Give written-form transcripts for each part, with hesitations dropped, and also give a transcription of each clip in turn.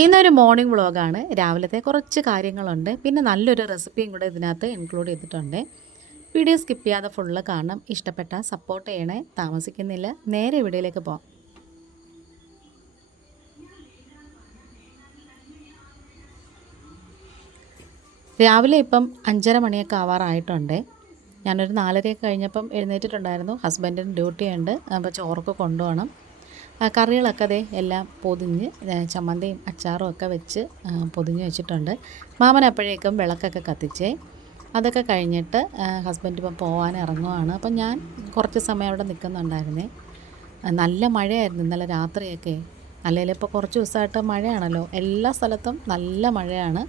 ഇന്നൊരു മോർണിംഗ് വ്ളോഗാണ്. രാവിലത്തെ കുറച്ച് കാര്യങ്ങളുണ്ട്, പിന്നെ നല്ലൊരു റെസിപ്പിയും കൂടെ ഇതിനകത്ത് ഇൻക്ലൂഡ് ചെയ്തിട്ടുണ്ട്. വീഡിയോ സ്കിപ്പ് ചെയ്യാതെ ഫുള്ള് കാണണം. ഇഷ്ടപ്പെട്ടാൽ സപ്പോർട്ട് ചെയ്യണേ. താമസിക്കുന്നില്ല, നേരെ വീഡിയോയിലേക്ക് പോകാം. രാവിലെ ഇപ്പം 5:30 മണിയൊക്കെ ആവാറായിട്ടുണ്ട്. ഞാനൊരു 4:30 കഴിഞ്ഞപ്പം എഴുന്നേറ്റിട്ടുണ്ടായിരുന്നു. ഹസ്ബൻഡിന് ഡ്യൂട്ടി ഉണ്ട്, അപ്പോൾ ചോറൊക്കെ കൊണ്ടുപോകണം. കറികളൊക്കെ അതേ എല്ലാം പൊതിഞ്ഞ് ചമ്മന്തിയും അച്ചാറും ഒക്കെ വെച്ച് പൊതിഞ്ഞ് വെച്ചിട്ടുണ്ട്. മാമൻ അപ്പോഴേക്കും വിളക്കൊക്കെ കത്തിച്ചേ. അതൊക്കെ കഴിഞ്ഞിട്ട് ഹസ്ബൻഡ് ഇപ്പം പോകാൻ ഇറങ്ങുവാണ്. അപ്പം ഞാൻ കുറച്ച് സമയം അവിടെ നിൽക്കുന്നുണ്ടായിരുന്നേ. നല്ല മഴയായിരുന്നു ഇന്നലെ രാത്രിയൊക്കെ. അല്ലെങ്കിൽ ഇപ്പോൾ കുറച്ച് ദിവസമായിട്ട് മഴയാണല്ലോ, എല്ലാ സ്ഥലത്തും നല്ല മഴയാണ്.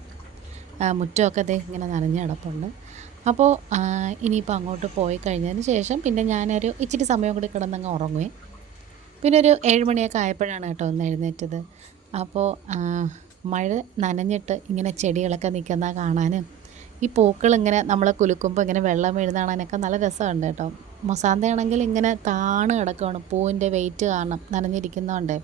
മുറ്റമൊക്കെ ദേ ഇങ്ങനെ നനഞ്ഞ് കിടപ്പുണ്ട്. അപ്പോൾ ഇനിയിപ്പോൾ അങ്ങോട്ട് പോയി കഴിഞ്ഞതിന് ശേഷം പിന്നെ ഞാനൊരു ഇച്ചിരി സമയം കൂടി കിടന്നങ്ങ് ഉറങ്ങുവേ. പിന്നെ ഒരു 7 മണിയൊക്കെ ആയപ്പോഴാണ് കേട്ടോ ഒന്ന് എഴുന്നേറ്റത്. അപ്പോൾ മഴ നനഞ്ഞിട്ട് ഇങ്ങനെ ചെടികളൊക്കെ നിൽക്കുന്ന കാണാനും ഈ പൂക്കളിങ്ങനെ നമ്മളെ കുലുക്കുമ്പോൾ ഇങ്ങനെ വെള്ളം വീഴുന്ന കാണാനൊക്കെ നല്ല രസമുണ്ട് കേട്ടോ. മൊസാന്തയാണെങ്കിൽ ഇങ്ങനെ താണ് കിടക്കുകയാണ്, പൂവിൻ്റെ വെയിറ്റ് കാരണം നനഞ്ഞിരിക്കുന്നതുകൊണ്ട്.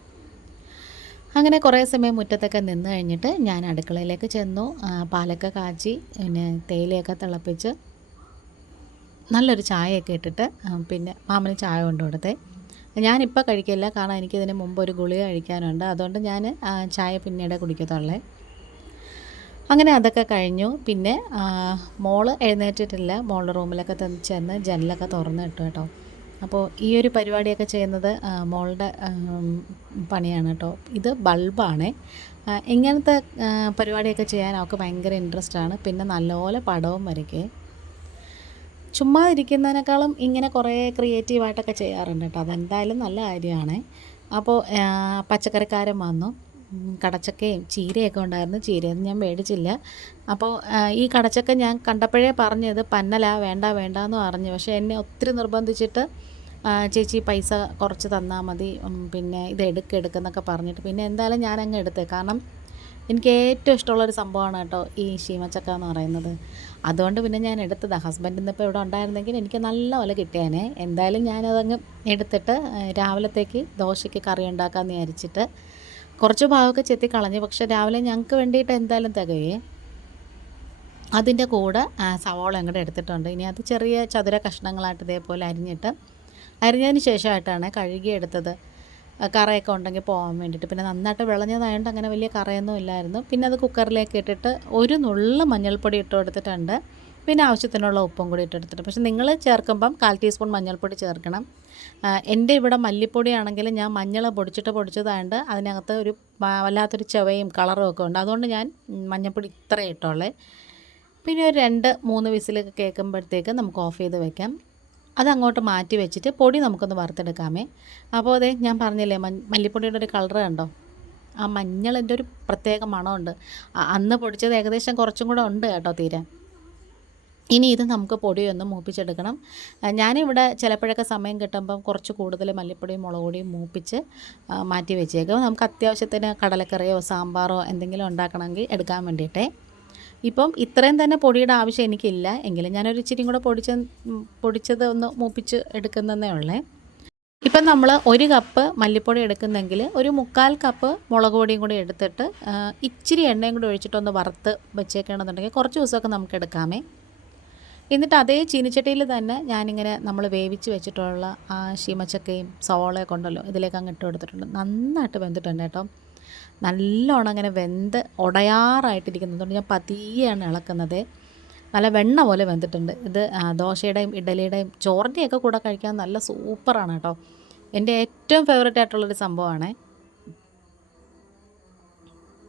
അങ്ങനെ കുറേ സമയം മുറ്റത്തൊക്കെ നിന്ന് കഴിഞ്ഞിട്ട് ഞാൻ അടുക്കളയിലേക്ക് ചെന്നു. പാലൊക്കെ കാച്ചി പിന്നെ തേയിലയൊക്കെ തിളപ്പിച്ച് നല്ലൊരു ചായയൊക്കെ ഇട്ടിട്ട് പിന്നെ മാമന് ചായ കൊണ്ടു കൊടുത്തേ. ഞാനിപ്പോൾ കഴിക്കില്ല, കാരണം എനിക്കിതിന് മുമ്പ് ഒരു ഗുളിക കഴിക്കാനുണ്ട്. അതുകൊണ്ട് ഞാൻ ചായ പിന്നീട് കുടിക്കത്തുള്ളേ. അങ്ങനെ അതൊക്കെ കഴിഞ്ഞു. പിന്നെ മോള് എഴുന്നേറ്റിട്ടില്ല. മോളുടെ റൂമിലൊക്കെ ചെന്ന് ജനലൊക്കെ തുറന്നിട്ടു കേട്ടോ. അപ്പോൾ ഈ ഒരു പരിപാടിയൊക്കെ ചെയ്യുന്നത് മോളുടെ പണിയാണ് കേട്ടോ. ഇത് ബൾബാണേ. ഇങ്ങനത്തെ പരിപാടിയൊക്കെ ചെയ്യാൻ അവൾക്ക് ഭയങ്കര ഇൻട്രസ്റ്റാണ്. പിന്നെ നല്ലപോലെ പടവും വരയ്ക്കേ. ചുമ്മാ ഇരിക്കുന്നതിനേക്കാളും ഇങ്ങനെ കുറേ ക്രിയേറ്റീവായിട്ടൊക്കെ ചെയ്യാറുണ്ട് കേട്ടോ. അതെന്തായാലും നല്ല കാര്യമാണ്. അപ്പോൾ പച്ചക്കറിക്കാരൻ വന്നു. കടച്ചക്കയും ചീരയൊക്കെ ഉണ്ടായിരുന്നു. ചീരയൊന്നും ഞാൻ മേടിച്ചില്ല. അപ്പോൾ ഈ കടച്ചക്ക ഞാൻ കണ്ടപ്പോഴേ പറഞ്ഞത് പന്നലാ, വേണ്ട എന്ന് പറഞ്ഞു. പക്ഷേ എന്നെ ഒത്തിരി നിർബന്ധിച്ചിട്ട് ചേച്ചി പൈസ കുറച്ച് തന്നാൽ മതി, പിന്നെ ഇത് എടുക്കുന്നൊക്കെ പറഞ്ഞിട്ട് പിന്നെ എന്തായാലും ഞാനങ്ങ് എടുത്തേ. കാരണം എനിക്ക് ഏറ്റവും ഇഷ്ടമുള്ളൊരു സംഭവമാണ് കേട്ടോ ഈ ശീമച്ചക്ക എന്ന് പറയുന്നത്. അതുകൊണ്ട് പിന്നെ ഞാൻ എടുത്തതാണ്. ഹസ്ബൻഡ് ഇന്നിപ്പോൾ ഇവിടെ ഉണ്ടായിരുന്നെങ്കിൽ എനിക്ക് നല്ല പോലെ കിട്ടിയേനെ. എന്തായാലും ഞാനതങ്ങ് എടുത്തിട്ട് രാവിലത്തേക്ക് ദോശയ്ക്ക് കറി ഉണ്ടാക്കാമെന്ന് വിചാരിച്ചിട്ട് കുറച്ച് ഭാഗമൊക്കെ ചെത്തി കളഞ്ഞു. പക്ഷേ രാവിലെ ഞങ്ങൾക്ക് വേണ്ടിയിട്ട് എന്തായാലും തികയേ. അതിൻ്റെ കൂടെ സവാള അങ്ങോട്ട് എടുത്തിട്ടുണ്ട്. ഇനി അത് ചെറിയ ചതുര കഷ്ണങ്ങളായിട്ട് ഇതേപോലെ അരിഞ്ഞതിന് ശേഷമായിട്ടാണ് കഴുകിയെടുത്തത്. കറയൊക്കെ ഉണ്ടെങ്കിൽ പോകാൻ വേണ്ടിയിട്ട്. പിന്നെ നന്നായിട്ട് വിളഞ്ഞതായതുകൊണ്ട് അങ്ങനെ വലിയ കറയൊന്നും ഇല്ലായിരുന്നു. പിന്നെ അത് കുക്കറിലേക്ക് ഇട്ടിട്ട് ഒരു നുള്ള് മഞ്ഞൾപ്പൊടി ഇട്ട് കൊടുത്തിട്ടുണ്ട്. പിന്നെ ആവശ്യത്തിനുള്ള ഉപ്പും കൂടി ഇട്ടെടുത്തിട്ട്. പക്ഷേ നിങ്ങൾ ചേർക്കുമ്പം 1/4 ടീസ്പൂൺ മഞ്ഞൾപ്പൊടി ചേർക്കണം. എൻ്റെ ഇവിടെ മല്ലിപ്പൊടിയാണെങ്കിൽ ഞാൻ മഞ്ഞൾ പൊടിച്ചതായതുകൊണ്ട് അതിനകത്ത് ഒരു വല്ലാത്തൊരു ചുവയും കളറും ഒക്കെ ഉണ്ട്. അതുകൊണ്ട് ഞാൻ മഞ്ഞൾപ്പൊടി ഇത്രേ ഇട്ടോളേ. പിന്നെ ഒരു 2-3 വിസിലൊക്കെ കേൾക്കുമ്പോഴത്തേക്ക് നമുക്ക് ഓഫ് ചെയ്ത് വെക്കാം. അതങ്ങോട്ട് മാറ്റി വെച്ചിട്ട് പൊടി നമുക്കൊന്ന് വറുത്തെടുക്കാമേ. അപ്പോൾ അതെ ഞാൻ പറഞ്ഞില്ലേ മല്ലിപ്പൊടിയുടെ ഒരു കളർ കണ്ടോ, ആ മഞ്ഞളിൻ്റെ ഒരു പ്രത്യേക മണമുണ്ട്. അന്ന് പൊടിച്ചത് ഏകദേശം കുറച്ചും കൂടെ ഉണ്ട് കേട്ടോ തീരാൻ. ഇനി ഇത് നമുക്ക് പൊടിയൊന്ന് മൂപ്പിച്ചെടുക്കണം. ഞാനിവിടെ ചിലപ്പോഴൊക്കെ സമയം കിട്ടുമ്പം കുറച്ച് കൂടുതൽ മല്ലിപ്പൊടിയും മുളക് പൊടിയും മൂപ്പിച്ച് മാറ്റി വെച്ചേക്കും. നമുക്ക് അത്യാവശ്യത്തിന് കടലക്കറിയോ സാമ്പാറോ എന്തെങ്കിലും ഉണ്ടാക്കണമെങ്കിൽ എടുക്കാൻ വേണ്ടിയിട്ടേ. ഇപ്പം ഇത്രയും തന്നെ പൊടിയുടെ ആവശ്യം എനിക്കില്ല, എങ്കിലും ഞാനൊരു ഇച്ചിരിയും കൂടെ പൊടിച്ചത് ഒന്ന് മൂപ്പിച്ച് എടുക്കുന്നതേ ഉള്ളേ. ഇപ്പം നമ്മൾ 1 കപ്പ് മല്ലിപ്പൊടി എടുക്കുന്നെങ്കിൽ ഒരു 1/4 കപ്പ് മുളക് പൊടിയും കൂടി എടുത്തിട്ട് ഇച്ചിരി എണ്ണയും കൂടി ഒഴിച്ചിട്ടൊന്ന് വറുത്ത് വെച്ചേക്കണമെന്നുണ്ടെങ്കിൽ കുറച്ച് ദിവസമൊക്കെ നമുക്ക് എടുക്കാമേ. എന്നിട്ട് അതേ ചീനിച്ചട്ടിയിൽ തന്നെ ഞാനിങ്ങനെ നമ്മൾ വേവിച്ച് വെച്ചിട്ടുള്ള ആ ശീമച്ചക്കയും സവാളയൊക്കെ ഉണ്ടല്ലോ ഇതിലേക്ക് അങ്ങ് ഇട്ട് കൊടുത്തിട്ടുണ്ട്. നന്നായിട്ട് വെന്തിട്ടുണ്ട് കേട്ടോ. നല്ലോണം അങ്ങനെ വെന്ത് ഉടയാറായിട്ടിരിക്കുന്നതുകൊണ്ട് ഞാൻ പതിയെയാണ് ഇളക്കുന്നത്. നല്ല വെണ്ണ പോലെ വെന്തിട്ടുണ്ട്. ഇത് ദോശയുടെയും ഇഡലിയുടെയും ചോറിൻ്റെയൊക്കെ കൂടെ കഴിക്കാൻ നല്ല സൂപ്പറാണ് കേട്ടോ. എൻ്റെ ഏറ്റവും ഫേവറേറ്റ് ആയിട്ടുള്ളൊരു സംഭവമാണ്.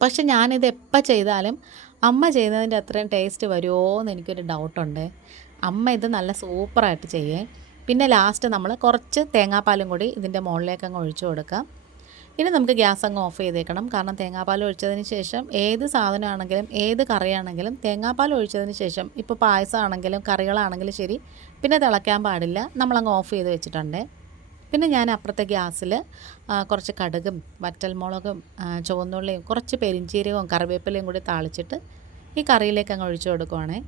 പക്ഷെ ഞാനിത് എപ്പോൾ ചെയ്താലും അമ്മ ചെയ്യുന്നതിൻ്റെ അത്രയും ടേസ്റ്റ് വരുമോ എന്ന് എനിക്കൊരു ഡൗട്ടുണ്ട്. അമ്മ ഇത് നല്ല സൂപ്പറായിട്ട് ചെയ്യേ. പിന്നെ ലാസ്റ്റ് നമ്മൾ കുറച്ച് തേങ്ങാപ്പാലും കൂടി ഇതിൻ്റെ മുകളിലേക്ക് അങ്ങ് ഒഴിച്ചു കൊടുക്കാം. ഇനി നമുക്ക് ഗ്യാസ് അങ്ങ് ഓഫ് ചെയ്തേക്കണം. കാരണം തേങ്ങാപ്പാൽ ഒഴിച്ചതിന് ശേഷം ഏത് സാധനമാണെങ്കിലും ഏത് കറിയാണെങ്കിലും തേങ്ങാപ്പാൽ ഒഴിച്ചതിന് ശേഷം ഇപ്പോൾ പായസമാണെങ്കിലും കറികളാണെങ്കിലും ശരി പിന്നെ തിളയ്ക്കാൻ പാടില്ല. നമ്മളങ്ങ് ഓഫ് ചെയ്ത് വെച്ചിട്ടുണ്ട്. പിന്നെ ഞാൻ അപ്പുറത്തെ ഗ്യാസിൽ കുറച്ച് കടുകും വറ്റൽമുളകും ചുവന്നുള്ളിയും കുറച്ച് പെരിഞ്ചീരകവും കറിവേപ്പിലയും കൂടി താളിച്ചിട്ട് ഈ കറിയിലേക്ക് അങ്ങ് ഒഴിച്ചു കൊടുക്കുവാണേ.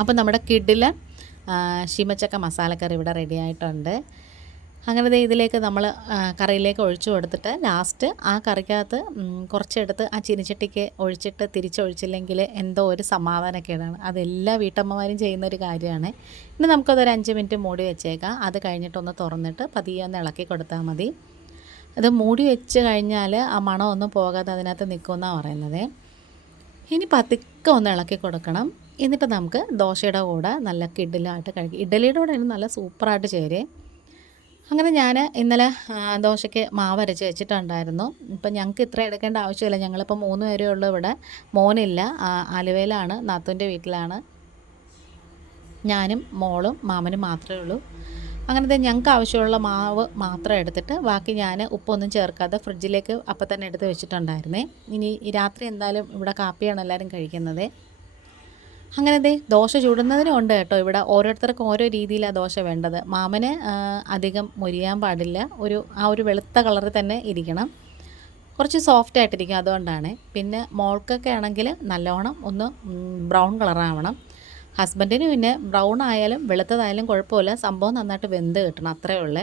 അപ്പോൾ നമ്മുടെ കിഡിലെ ശീമച്ചക്ക മസാലക്കറി ഇവിടെ റെഡി ആയിട്ടുണ്ട്. അങ്ങനെ ദേ ഇതിലേക്ക് നമ്മൾ കറിയിലേക്ക് ഒഴിച്ചു കൊടുത്തിട്ട് ലാസ്റ്റ് ആ കറിക്കകത്ത് കുറച്ചെടുത്ത് ആ ചീനിച്ചട്ടിക്ക് ഒഴിച്ചിട്ട് തിരിച്ചൊഴിച്ചില്ലെങ്കിൽ എന്തോ ഒരു സമാധാനക്കേടാണ്. അതെല്ലാ വീട്ടമ്മമാരും ചെയ്യുന്നൊരു കാര്യമാണ്. ഇനി നമുക്കതൊരു 5 മിനിറ്റ് മൂടി വെച്ചേക്കാം. അത് കഴിഞ്ഞിട്ടൊന്ന് തുറന്നിട്ട് പതിയെ ഒന്ന് ഇളക്കി കൊടുത്താൽ മതി. അത് മൂടി വെച്ച് കഴിഞ്ഞാൽ ആ മണമൊന്നും പോകാതെ അതിനകത്ത് നിൽക്കുമെന്നാണ് പറയുന്നത്. ഇനി പതുക്കെ ഒന്ന് ഇളക്കി കൊടുക്കണം. എന്നിട്ട് നമുക്ക് ദോശയുടെ കൂടെ നല്ല കിടിലായിട്ട് കഴിക്കും. ഇഡ്ഡലിയുടെ കൂടെ നല്ല സൂപ്പറായിട്ട് ചേരും. അങ്ങനെ ഞാൻ ഇന്നലെ ദോശയ്ക്ക് മാവ് അരച്ച് വെച്ചിട്ടുണ്ടായിരുന്നു. ഇപ്പം ഞങ്ങൾക്ക് ഇത്ര എടുക്കേണ്ട ആവശ്യമില്ല. ഞങ്ങളിപ്പോൾ 3 പേരേ ഉള്ളൂ ഇവിടെ. മോനില്ല, ആലുവയിലാണ്, നാത്തൂൻ്റെ വീട്ടിലാണ്. ഞാനും മോളും മാമനും മാത്രമേ ഉള്ളൂ. അങ്ങനത്തെ ഞങ്ങൾക്ക് ആവശ്യമുള്ള മാവ് മാത്രം എടുത്തിട്ട് ബാക്കി ഞാൻ ഉപ്പൊന്നും ചേർക്കാതെ ഫ്രിഡ്ജിലേക്ക് അപ്പം തന്നെ എടുത്ത് വെച്ചിട്ടുണ്ടായിരുന്നേ. ഇനി രാത്രി എന്തായാലും ഇവിടെ കാപ്പിയാണ് എല്ലാവരും കഴിക്കുന്നത്. അങ്ങനെ ദോശ ചുടുന്നതിനും ഉണ്ട് കേട്ടോ. ഇവിടെ ഓരോരുത്തർക്കും ഓരോ രീതിയിലാണ് ദോശ വേണ്ടത്. മാമന് അധികം മൊരിയാൻ പാടില്ല, ആ ഒരു വെളുത്ത കളറിൽ തന്നെ ഇരിക്കണം, കുറച്ച് സോഫ്റ്റ് ആയിട്ടിരിക്കും, അതുകൊണ്ടാണ്. പിന്നെ മോൾക്കൊക്കെ ആണെങ്കിൽ നല്ലോണം ഒന്ന് ബ്രൗൺ കളറാവണം. ഹസ്ബൻഡിന് പിന്നെ ബ്രൗൺ ആയാലും വെളുത്തതായാലും കുഴപ്പമില്ല, സംഭവം നന്നായിട്ട് വെന്ത് കിട്ടണം, അത്രയേ ഉള്ളൂ.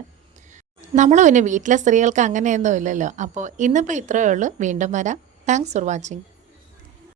നമ്മൾ പിന്നെ വീട്ടിലെ സ്ത്രീകൾക്ക് അങ്ങനെയൊന്നും ഇല്ലല്ലോ. അപ്പോൾ ഇന്നിപ്പോൾ ഇത്രയേ ഉള്ളൂ. വീണ്ടും വരാം. Thanks for watching.